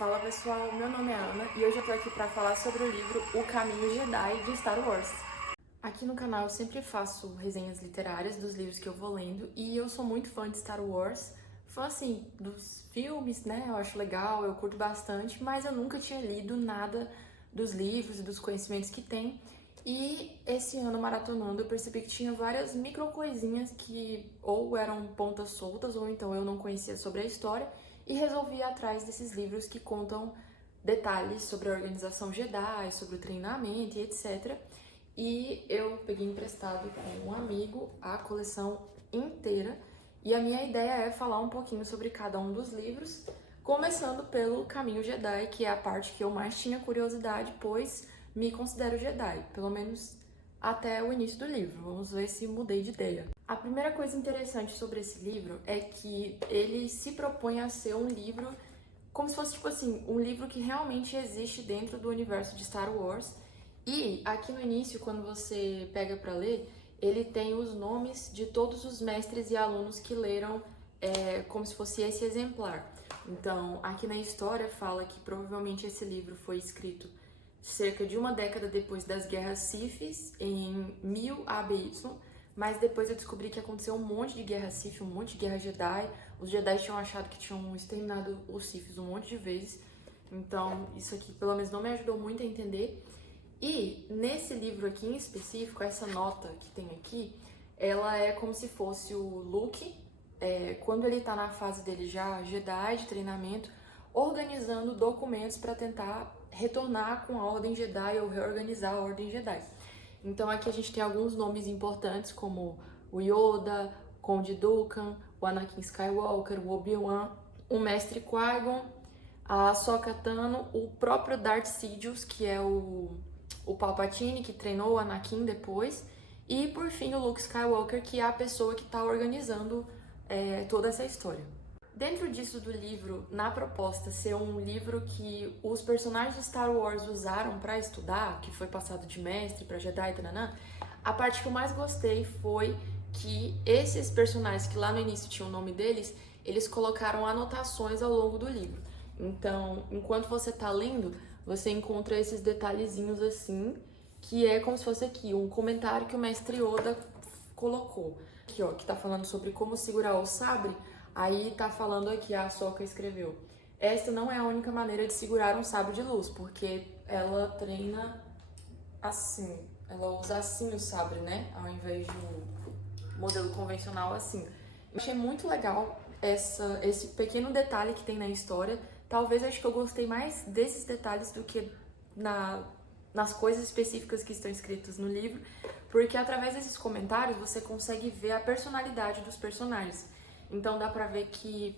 Fala pessoal, meu nome é Ana e hoje eu tô aqui pra falar sobre o livro O Caminho Jedi de Star Wars. Aqui no canal eu sempre faço resenhas literárias dos livros que eu vou lendo e eu sou muito fã de Star Wars, fã assim dos filmes, né? Eu acho legal, eu curto bastante, mas eu nunca tinha lido nada dos livros e dos conhecimentos que tem. E esse ano maratonando eu percebi que tinha várias micro coisinhas que ou eram pontas soltas ou então eu não conhecia sobre a história e resolvi ir atrás desses livros que contam detalhes sobre a organização Jedi, sobre o treinamento e etc. E eu peguei emprestado com um amigo a coleção inteira e a minha ideia é falar um pouquinho sobre cada um dos livros, começando pelo Caminho Jedi, que é a parte que eu mais tinha curiosidade, pois me considero Jedi, pelo menos até o início do livro. Vamos ver se mudei de ideia. A primeira coisa interessante sobre esse livro é que ele se propõe a ser um livro como se fosse, tipo assim, um livro que realmente existe dentro do universo de Star Wars. E aqui no início, quando você pega pra ler, ele tem os nomes de todos os mestres e alunos que leram como se fosse esse exemplar. Então, aqui na história fala que provavelmente esse livro foi escrito cerca de uma década depois das guerras Siths, em 1000 ABY, mas depois eu descobri que aconteceu um monte de guerra Sith, um monte de guerra Jedi. Os Jedi tinham achado que tinham exterminado os Siths um monte de vezes, então isso aqui pelo menos não me ajudou muito a entender. E nesse livro aqui em específico, essa nota que tem aqui, ela é como se fosse o Luke, quando ele tá na fase dele já Jedi, de treinamento, organizando documentos para tentar retornar com a Ordem Jedi ou reorganizar a Ordem Jedi. Então aqui a gente tem alguns nomes importantes como o Yoda, Conde Dooku, o Anakin Skywalker, o Obi-Wan, o Mestre Qui-Gon, a Ahsoka Tano, o próprio Darth Sidious, que é o Palpatine, que treinou o Anakin depois, e por fim o Luke Skywalker, que é a pessoa que está organizando toda essa história. Dentro disso do livro, na proposta ser um livro que os personagens de Star Wars usaram para estudar, que foi passado de mestre para Jedi, tananã, a parte que eu mais gostei foi que esses personagens que lá no início tinham o nome deles, eles colocaram anotações ao longo do livro. Então, enquanto você tá lendo, você encontra esses detalhezinhos assim, que é como se fosse aqui um comentário que o mestre Yoda colocou. Aqui, ó, que tá falando sobre como segurar o sabre. Aí tá falando aqui, a Ahsoka escreveu: esta não é a única maneira de segurar um sabre de luz, porque ela treina assim, ela usa assim o sabre, né? Ao invés do modelo convencional assim. Eu achei muito legal esse pequeno detalhe que tem na história. Talvez acho que eu gostei mais desses detalhes do que nas coisas específicas que estão escritas no livro, porque através desses comentários você consegue ver a personalidade dos personagens. Então dá pra ver que,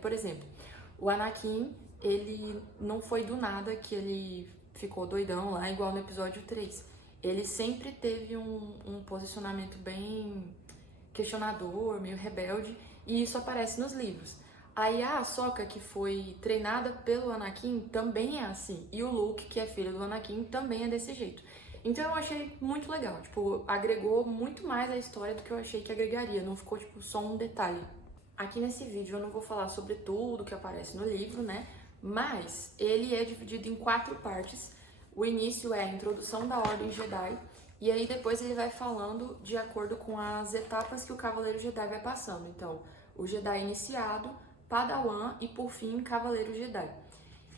por exemplo, o Anakin, ele não foi do nada que ele ficou doidão lá, igual no episódio 3. Ele sempre teve um posicionamento bem questionador, meio rebelde, e isso aparece nos livros. Aí a Ahsoka, que foi treinada pelo Anakin, também é assim. E o Luke, que é filho do Anakin, também é desse jeito. Então eu achei muito legal, tipo, agregou muito mais à história do que eu achei que agregaria, não ficou, tipo, só um detalhe. Aqui nesse vídeo eu não vou falar sobre tudo que aparece no livro, né? Mas ele é dividido em 4 partes. O início é a introdução da Ordem Jedi, e aí depois ele vai falando de acordo com as etapas que o Cavaleiro Jedi vai passando. Então, o Jedi iniciado, Padawan e, por fim, Cavaleiro Jedi.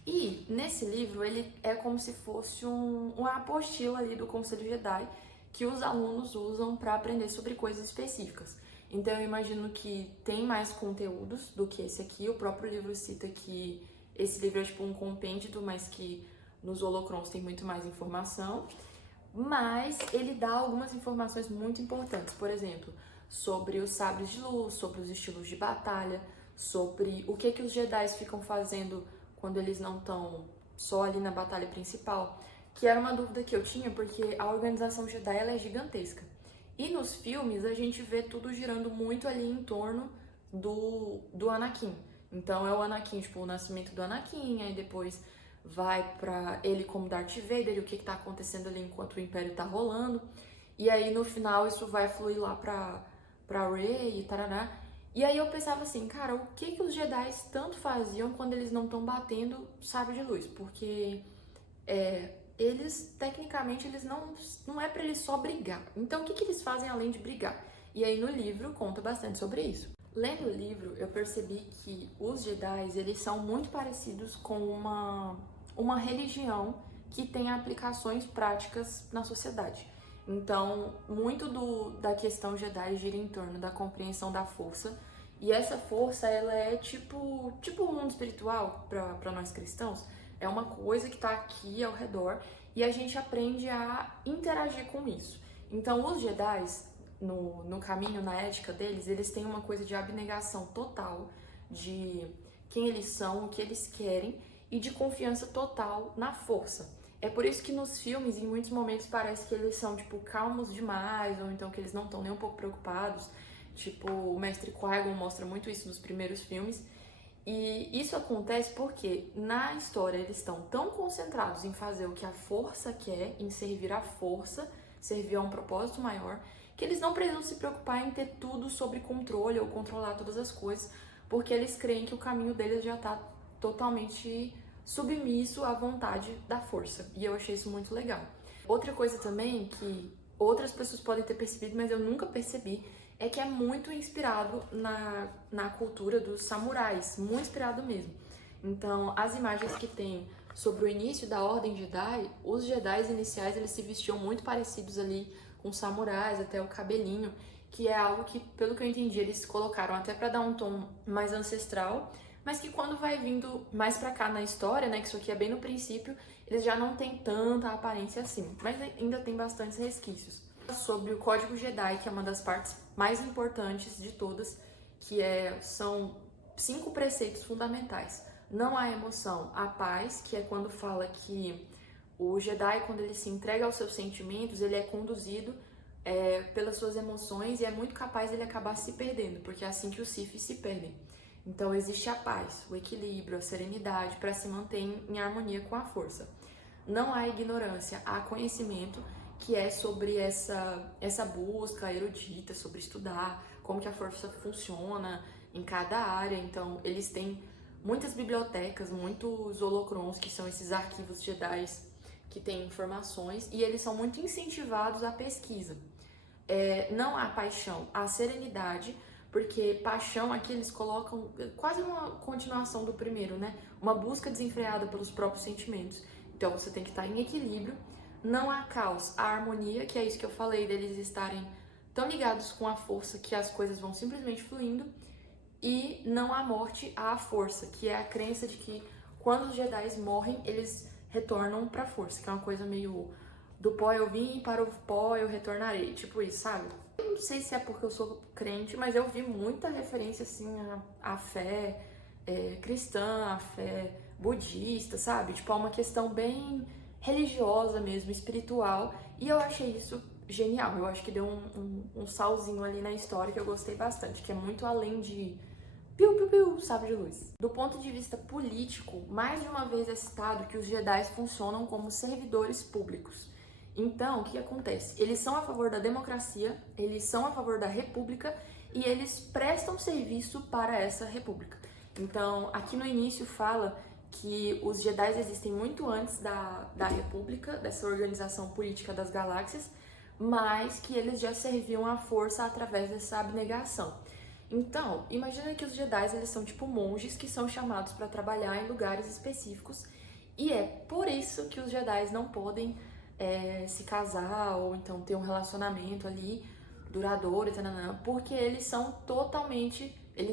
E nesse livro ele é como se fosse uma apostila ali do Conselho Jedi que os alunos usam para aprender sobre coisas específicas. Então eu imagino que tem mais conteúdos do que esse aqui. O próprio livro cita que esse livro é tipo um compêndio, mas que nos holocrons tem muito mais informação. Mas ele dá algumas informações muito importantes, por exemplo, sobre os sabres de luz, sobre os estilos de batalha, sobre o que os Jedi ficam fazendo quando eles não estão só ali na batalha principal, que era uma dúvida que eu tinha, porque a organização Jedi ela é gigantesca. E nos filmes a gente vê tudo girando muito ali em torno do Anakin. Então é o Anakin, tipo, o nascimento do Anakin, aí depois vai pra ele como Darth Vader e o que tá acontecendo ali enquanto o Império tá rolando. E aí no final isso vai fluir lá pra Rey e tarará. E aí eu pensava assim, cara, o que que os Jedi tanto faziam quando eles não estão batendo sabre de luz? Porque eles, tecnicamente, eles não é pra eles só brigar. Então, o que que eles fazem além de brigar? E aí no livro conta bastante sobre isso. Lendo o livro, eu percebi que os Jedi, eles são muito parecidos com uma religião que tem aplicações práticas na sociedade. Então, muito da questão Jedi gira em torno da compreensão da força. E essa força, ela é tipo o mundo espiritual para nós cristãos. É uma coisa que está aqui ao redor e a gente aprende a interagir com isso. Então, os Jedi, no caminho, na ética deles, eles têm uma coisa de abnegação total de quem eles são, o que eles querem e de confiança total na força. É por isso que nos filmes, em muitos momentos, parece que eles são, tipo, calmos demais, ou então que eles não estão nem um pouco preocupados. Tipo, o Mestre Qui-Gon mostra muito isso nos primeiros filmes. E isso acontece porque, na história, eles estão tão concentrados em fazer o que a força quer, em servir a força, servir a um propósito maior, que eles não precisam se preocupar em ter tudo sob controle ou controlar todas as coisas, porque eles creem que o caminho deles já está totalmente submisso à vontade da força. E eu achei isso muito legal. Outra coisa também que outras pessoas podem ter percebido, mas eu nunca percebi, é que é muito inspirado na cultura dos samurais, muito inspirado mesmo. Então, as imagens que tem sobre o início da Ordem Jedi, os Jedi iniciais, eles se vestiam muito parecidos ali com samurais, até o cabelinho, que é algo que, pelo que eu entendi, eles colocaram até para dar um tom mais ancestral, mas que quando vai vindo mais pra cá na história, né, que isso aqui é bem no princípio, eles já não têm tanta aparência assim, mas ainda tem bastantes resquícios. Sobre o Código Jedi, que é uma das partes mais importantes de todas, são 5 preceitos fundamentais. Não há emoção, há paz, que é quando fala que o Jedi, quando ele se entrega aos seus sentimentos, ele é conduzido pelas suas emoções e é muito capaz de ele acabar se perdendo, porque é assim que os Sith se perdem. Então existe a paz, o equilíbrio, a serenidade para se manter em harmonia com a força. Não há ignorância, há conhecimento, que é sobre essa busca erudita, sobre estudar como que a força funciona em cada área. Então, eles têm muitas bibliotecas, muitos holocrons, que são esses arquivos Jedi que têm informações, e eles são muito incentivados à pesquisa. Não há paixão, há serenidade, porque paixão aqui eles colocam quase uma continuação do primeiro, né? Uma busca desenfreada pelos próprios sentimentos. Então, você tem que estar em equilíbrio. Não há caos, há harmonia, que é isso que eu falei, deles estarem tão ligados com a força que as coisas vão simplesmente fluindo. E não há morte, há a força, que é a crença de que quando os Jedi morrem, eles retornam pra força, que é uma coisa meio do pó eu vim, para o pó eu retornarei, tipo isso, sabe? Eu não sei se é porque eu sou crente, mas eu vi muita referência, assim, à fé cristã, à fé budista, sabe? Tipo, é uma questão bem religiosa mesmo, espiritual, e eu achei isso genial. Eu acho que deu um salzinho ali na história que eu gostei bastante, que é muito além de piu, piu, piu, sabre de luz. Do ponto de vista político, mais de uma vez é citado que os Jedi funcionam como servidores públicos. Então, o que acontece? Eles são a favor da democracia, eles são a favor da república e eles prestam serviço para essa república. Então, aqui no início fala que os Jedi existem muito antes da República, dessa organização política das galáxias, mas que eles já serviam à força através dessa abnegação. Então, imagina que os Jedi eles são tipo monges que são chamados para trabalhar em lugares específicos, e é por isso que os Jedi não podem se casar ou então ter um relacionamento ali duradouro, porque eles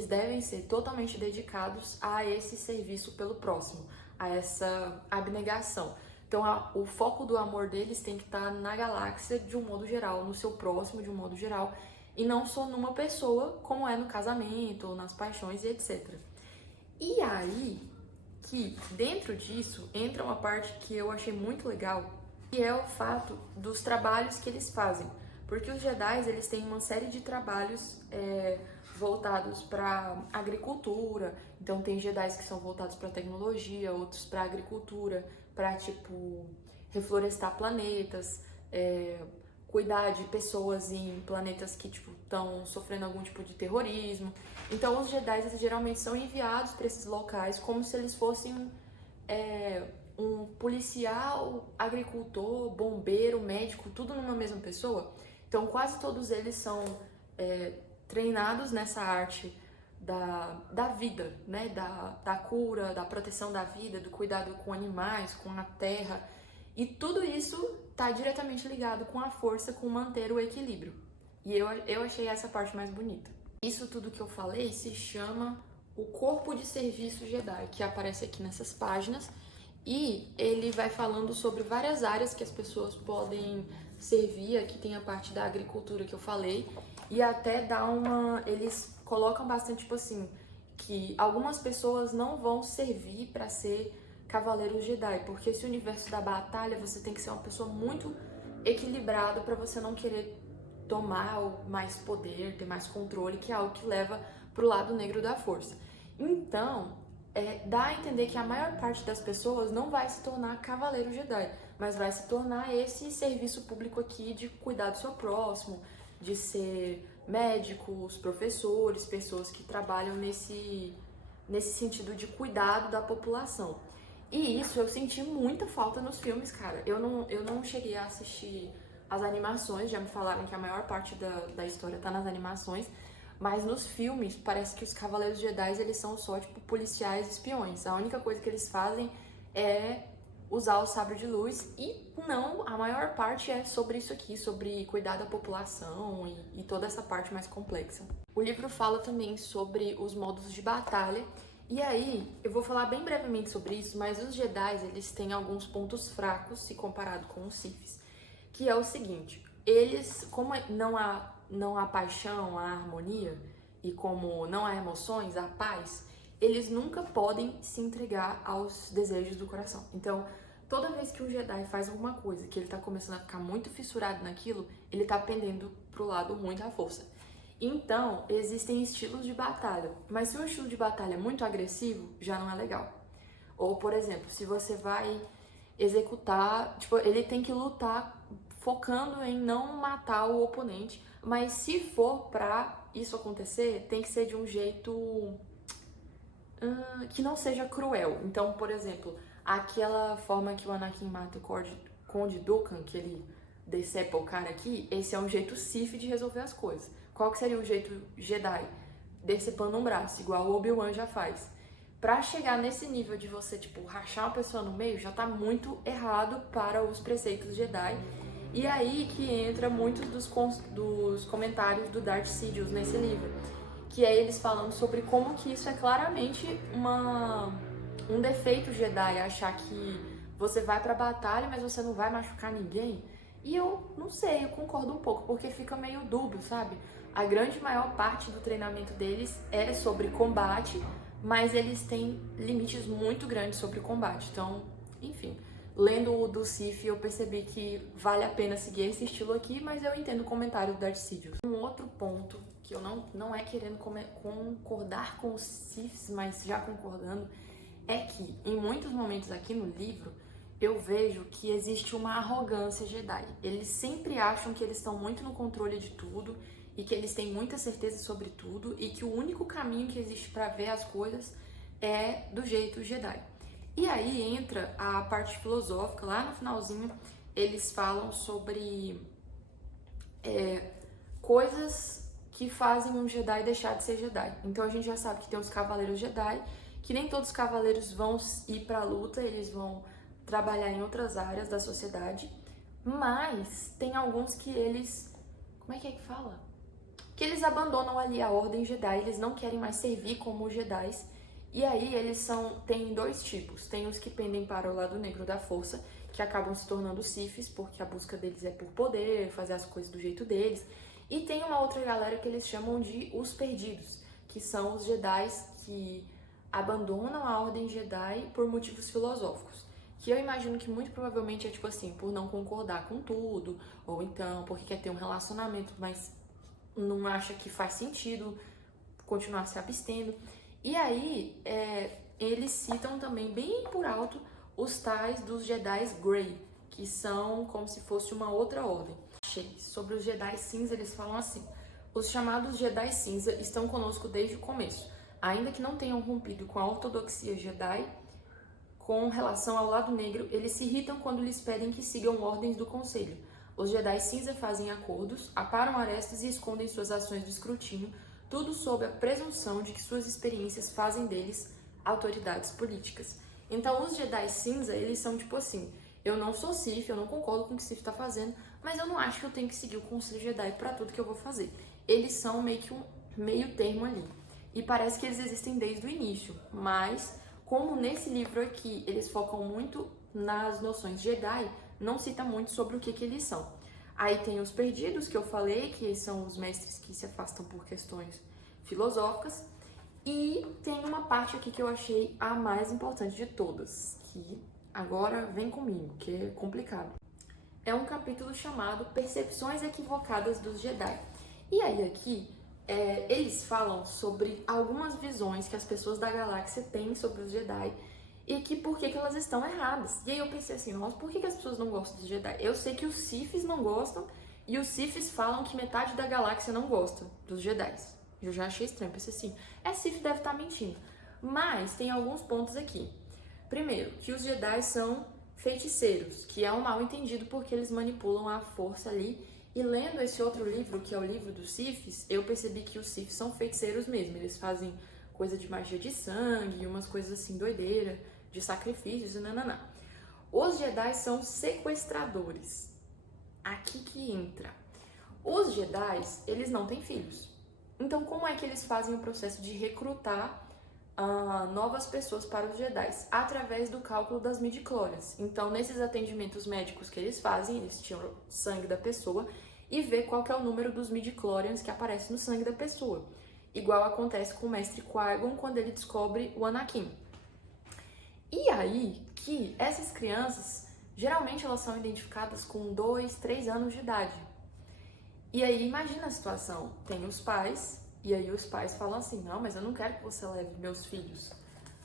devem ser totalmente dedicados a esse serviço pelo próximo, a essa abnegação. Então, o foco do amor deles tem que estar na galáxia de um modo geral, no seu próximo de um modo geral, e não só numa pessoa, como é no casamento, ou nas paixões e etc. E aí, que dentro disso, entra uma parte que eu achei muito legal, que é o fato dos trabalhos que eles fazem. Porque os Jedi, eles têm uma série de trabalhos voltados para agricultura. Então tem Jedi que são voltados para tecnologia, outros para agricultura, para tipo reflorestar planetas, cuidar de pessoas em planetas que, tipo, estão sofrendo algum tipo de terrorismo. Então, os Jedi, eles geralmente são enviados para esses locais como se eles fossem um policial, agricultor, bombeiro, médico, tudo numa mesma pessoa. Então, quase todos eles são treinados nessa arte da vida, né? Da cura, da proteção da vida, do cuidado com animais, com a terra. E tudo isso está diretamente ligado com a força, com manter o equilíbrio. E eu achei essa parte mais bonita. Isso tudo que eu falei se chama o Corpo de Serviço Jedi, que aparece aqui nessas páginas. E ele vai falando sobre várias áreas que as pessoas podem servir. Aqui tem a parte da agricultura que eu falei. E até dá eles colocam bastante, tipo assim, que algumas pessoas não vão servir para ser Cavaleiros Jedi, porque esse universo da batalha você tem que ser uma pessoa muito equilibrada para você não querer tomar mais poder, ter mais controle, que é algo que leva pro lado negro da força. Então, dá a entender que a maior parte das pessoas não vai se tornar Cavaleiro Jedi, mas vai se tornar esse serviço público aqui de cuidar do seu próximo, de ser médicos, professores, pessoas que trabalham nesse sentido de cuidado da população. E isso eu senti muita falta nos filmes, cara. Eu não cheguei a assistir as animações, já me falaram que a maior parte da história tá nas animações, mas nos filmes parece que os Cavaleiros Jedi, eles são só, tipo, policiais espiões. A única coisa que eles fazem é usar o sabre de luz e não, a maior parte é sobre isso aqui, sobre cuidar da população e toda essa parte mais complexa. O livro fala também sobre os modos de batalha. E aí, eu vou falar bem brevemente sobre isso, mas os Jedi, eles têm alguns pontos fracos se comparado com os Siths, que é o seguinte: eles, como não há paixão, há harmonia, e como não há emoções, há paz, eles nunca podem se entregar aos desejos do coração. Então, toda vez que um Jedi faz alguma coisa que ele tá começando a ficar muito fissurado naquilo, ele tá pendendo pro lado muito à força. Então, existem estilos de batalha, mas se um estilo de batalha é muito agressivo, já não é legal. Ou, por exemplo, se você vai executar, tipo, ele tem que lutar focando em não matar o oponente, mas se for pra isso acontecer, tem que ser de um jeito que não seja cruel. Então, por exemplo, aquela forma que o Anakin mata o Conde Dooku, que ele decepa o cara aqui, esse é um jeito Sith de resolver as coisas. Qual que seria o jeito Jedi? Decepando um braço, igual o Obi-Wan já faz. Pra chegar nesse nível de você, tipo, rachar uma pessoa no meio, já tá muito errado para os preceitos Jedi. E aí que entra muitos dos comentários do Darth Sidious nesse livro, que é eles falando sobre como que isso é claramente um defeito Jedi, achar que você vai pra batalha, mas você não vai machucar ninguém. E eu não sei, eu concordo um pouco, porque fica meio dúbio, sabe? A grande maior parte do treinamento deles é sobre combate, mas eles têm limites muito grandes sobre combate. Então, enfim, lendo o do Sith, eu percebi que vale a pena seguir esse estilo aqui, mas eu entendo o comentário do Darth Sidious. Um outro ponto, que eu não é querendo concordar com os Siths, mas já concordando, é que em muitos momentos aqui no livro, eu vejo que existe uma arrogância Jedi. Eles sempre acham que eles estão muito no controle de tudo e que eles têm muita certeza sobre tudo e que o único caminho que existe para ver as coisas é do jeito Jedi. E aí entra a parte filosófica, lá no finalzinho eles falam sobre coisas que fazem um Jedi deixar de ser Jedi. Então a gente já sabe que tem os Cavaleiros Jedi, que nem todos os Cavaleiros vão ir pra luta, eles vão trabalhar em outras áreas da sociedade, mas tem alguns que eles... Como é que fala? Que eles abandonam ali a Ordem Jedi, eles não querem mais servir como Jedis, e aí eles tem dois tipos. Tem os que pendem para o lado negro da força, que acabam se tornando Siths, porque a busca deles é por poder, fazer as coisas do jeito deles. E tem uma outra galera que eles chamam de os perdidos, que são os Jedis que abandonam a Ordem Jedi por motivos filosóficos. Que eu imagino que muito provavelmente é tipo assim, por não concordar com tudo, ou então porque quer ter um relacionamento, mas não acha que faz sentido continuar se abstendo. E aí, eles citam também bem por alto os tais dos Jedi Grey, que são como se fosse uma outra ordem. achei sobre os Jedi Cinza, eles falam assim: os chamados Jedi Cinza estão conosco desde o começo, ainda que não tenham rompido com a ortodoxia Jedi. Com relação ao lado negro, eles se irritam quando lhes pedem que sigam ordens do Conselho. Os Jedi Cinza fazem acordos, aparam arestas e escondem suas ações do escrutínio, tudo sob a presunção de que suas experiências fazem deles autoridades políticas. Então, os Jedi Cinza, eles são tipo assim: eu não sou Sith, eu não concordo com o que o Sith está fazendo, mas eu não acho que eu tenho que seguir o Conselho Jedi para tudo que eu vou fazer. Eles são meio que um meio termo ali. E parece que eles existem desde o início, mas como nesse livro aqui eles focam muito nas noções Jedi, não cita muito sobre o que eles são. Aí tem os perdidos, que eu falei, que são os mestres que se afastam por questões filosóficas. E tem uma parte aqui que eu achei a mais importante de todas, que agora vem comigo, que é complicado. É um capítulo chamado Percepções Equivocadas dos Jedi. E aí aqui, eles falam sobre algumas visões que as pessoas da galáxia têm sobre os Jedi e que por que elas estão erradas. E aí eu pensei assim: nossa, por que as pessoas não gostam dos Jedi? Eu sei que os Siths não gostam e os Siths falam que metade da galáxia não gosta dos Jedi. Eu já achei estranho, pensei assim: Sith deve estar mentindo. Mas tem alguns pontos aqui. Primeiro, que os Jedi são feiticeiros, que é um mal entendido porque eles manipulam a força ali. E lendo esse outro livro, que é o livro dos Siths, eu percebi que os Siths são feiticeiros mesmo. Eles fazem coisa de magia de sangue, umas coisas assim doideira, de sacrifícios e nananã. Os Jedi são sequestradores. Aqui que entra. Os Jedi, eles não têm filhos. Então, como é que eles fazem o processo de recrutar novas pessoas para os Jedi? Através do cálculo das midi-chlorians. Então, nesses atendimentos médicos que eles fazem, eles tiram o sangue da pessoa e vê qual que é o número dos midi-chlorians que aparece no sangue da pessoa. Igual acontece com o mestre Qui-Gon quando ele descobre o Anakin. E aí que essas crianças, geralmente elas são identificadas com 2, 3 anos de idade. E aí imagina a situação, tem os pais, e aí os pais falam assim: não, mas eu não quero que você leve meus filhos.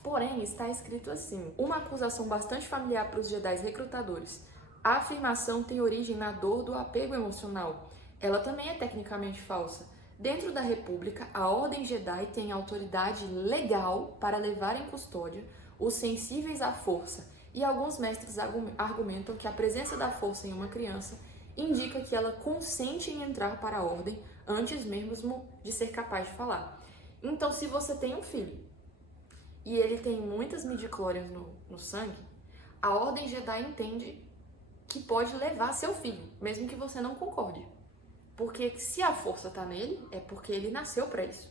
Porém, está escrito assim: uma acusação bastante familiar para os Jedi recrutadores. A afirmação tem origem na dor do apego emocional. Ela também é tecnicamente falsa. Dentro da República, a Ordem Jedi tem autoridade legal para levar em custódia os sensíveis à força, e alguns mestres argumentam que a presença da força em uma criança indica que ela consente em entrar para a Ordem antes mesmo de ser capaz de falar. Então, se você tem um filho e ele tem muitas midi-chlorians no sangue, a Ordem Jedi entende que pode levar seu filho, mesmo que você não concorde. Porque se a força tá nele, é porque ele nasceu para isso.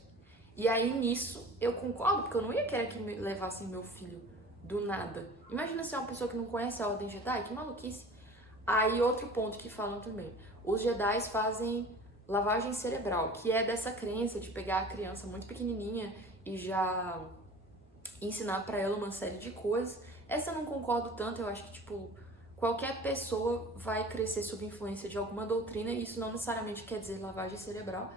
E aí, nisso, eu concordo, porque eu não ia querer que me levassem meu filho do nada. Imagina se é uma pessoa que não conhece a Ordem Jedi, que maluquice. Aí, outro ponto que falam também. Os Jedi fazem lavagem cerebral, que é dessa crença de pegar a criança muito pequenininha e já ensinar para ela uma série de coisas. Essa eu não concordo tanto, eu acho que, tipo, qualquer pessoa vai crescer sob influência de alguma doutrina e isso não necessariamente quer dizer lavagem cerebral.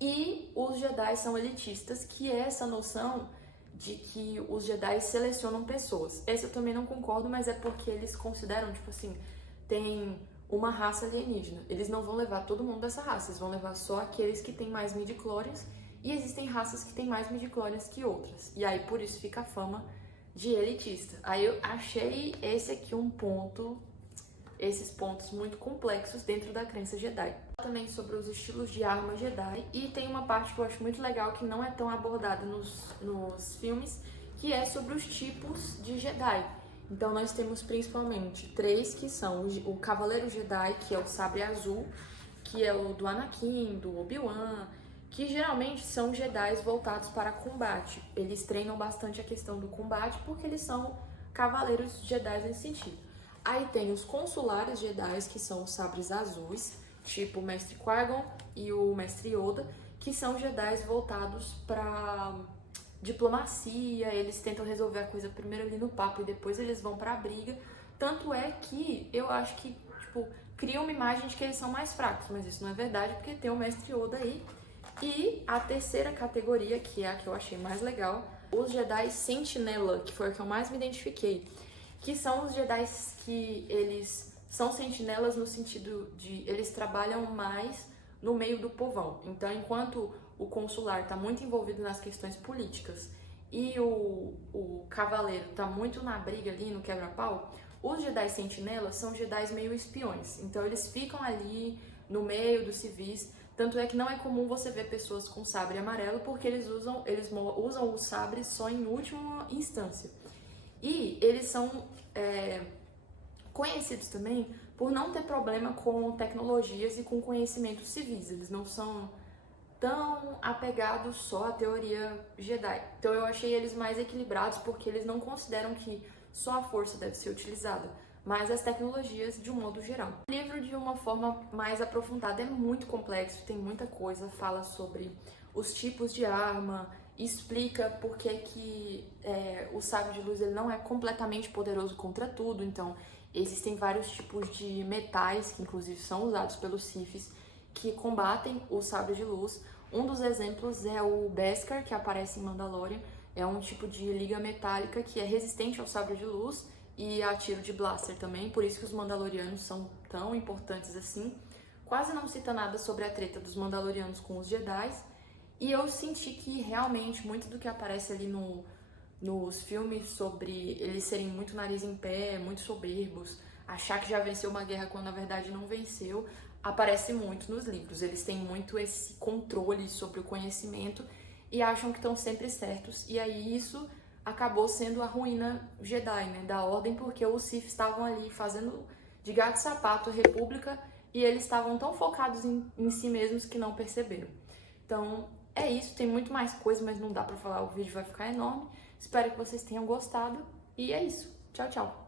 E os Jedi são elitistas, que é essa noção de que os Jedi selecionam pessoas. Essa eu também não concordo, mas é porque eles consideram, tipo assim, tem uma raça alienígena. Eles não vão levar todo mundo dessa raça, eles vão levar só aqueles que têm mais midi-chlorians, e existem raças que têm mais midi-chlorians que outras. E aí, por isso, fica a fama de elitista. Aí eu achei esse aqui esses pontos muito complexos dentro da crença Jedi. Também sobre os estilos de arma Jedi, e tem uma parte que eu acho muito legal que não é tão abordada nos filmes, que é sobre os tipos de Jedi. Então nós temos principalmente 3 que são o Cavaleiro Jedi, que é o sabre azul, que é o do Anakin, do Obi-Wan, que geralmente são Jedi voltados para combate. Eles treinam bastante a questão do combate porque eles são cavaleiros Jedi nesse sentido. Aí tem os Consulares Jedi, que são os sabres azuis, tipo o Mestre Qui-Gon e o Mestre Yoda, que são Jedi voltados para diplomacia. Eles tentam resolver a coisa primeiro ali no papo e depois eles vão pra briga. Tanto é que eu acho que, tipo, cria uma imagem de que eles são mais fracos, mas isso não é verdade, porque tem o Mestre Yoda aí. E a terceira categoria, que é a que eu achei mais legal, os Jedi Sentinela, que foi a que eu mais me identifiquei, que são os Jedi que eles são sentinelas no sentido de eles trabalham mais no meio do povão. Então, enquanto o consular está muito envolvido nas questões políticas e o cavaleiro está muito na briga ali, no quebra-pau, os Jedi Sentinelas são Jedi meio espiões. Então, eles ficam ali no meio dos civis. Tanto é que não é comum você ver pessoas com sabre amarelo, porque eles usam o sabre só em última instância. E eles são conhecidos também por não ter problema com tecnologias e com conhecimentos civis. Eles não são tão apegados só à teoria Jedi. Então eu achei eles mais equilibrados, porque eles não consideram que só a força deve ser utilizada, mas as tecnologias de um modo geral. O livro, de uma forma mais aprofundada, é muito complexo, tem muita coisa, fala sobre os tipos de arma, explica por que o sabre de luz ele não é completamente poderoso contra tudo. Então existem vários tipos de metais, que inclusive são usados pelos Siths, que combatem o sabre de luz. Um dos exemplos é o Beskar, que aparece em Mandalorian. É um tipo de liga metálica que é resistente ao sabre de luz e a tiro de blaster também, por isso que os Mandalorianos são tão importantes assim. Quase não cita nada sobre a treta dos Mandalorianos com os Jedi, e eu senti que realmente muito do que aparece ali nos filmes sobre eles serem muito nariz em pé, muito soberbos, achar que já venceu uma guerra quando na verdade não venceu, aparece muito nos livros. Eles têm muito esse controle sobre o conhecimento e acham que estão sempre certos, e aí isso acabou sendo a ruína Jedi, né, da Ordem, porque os Sith estavam ali fazendo de gato e sapato a República e eles estavam tão focados em si mesmos que não perceberam. Então é isso, tem muito mais coisa, mas não dá pra falar, o vídeo vai ficar enorme. Espero que vocês tenham gostado e é isso. Tchau, tchau!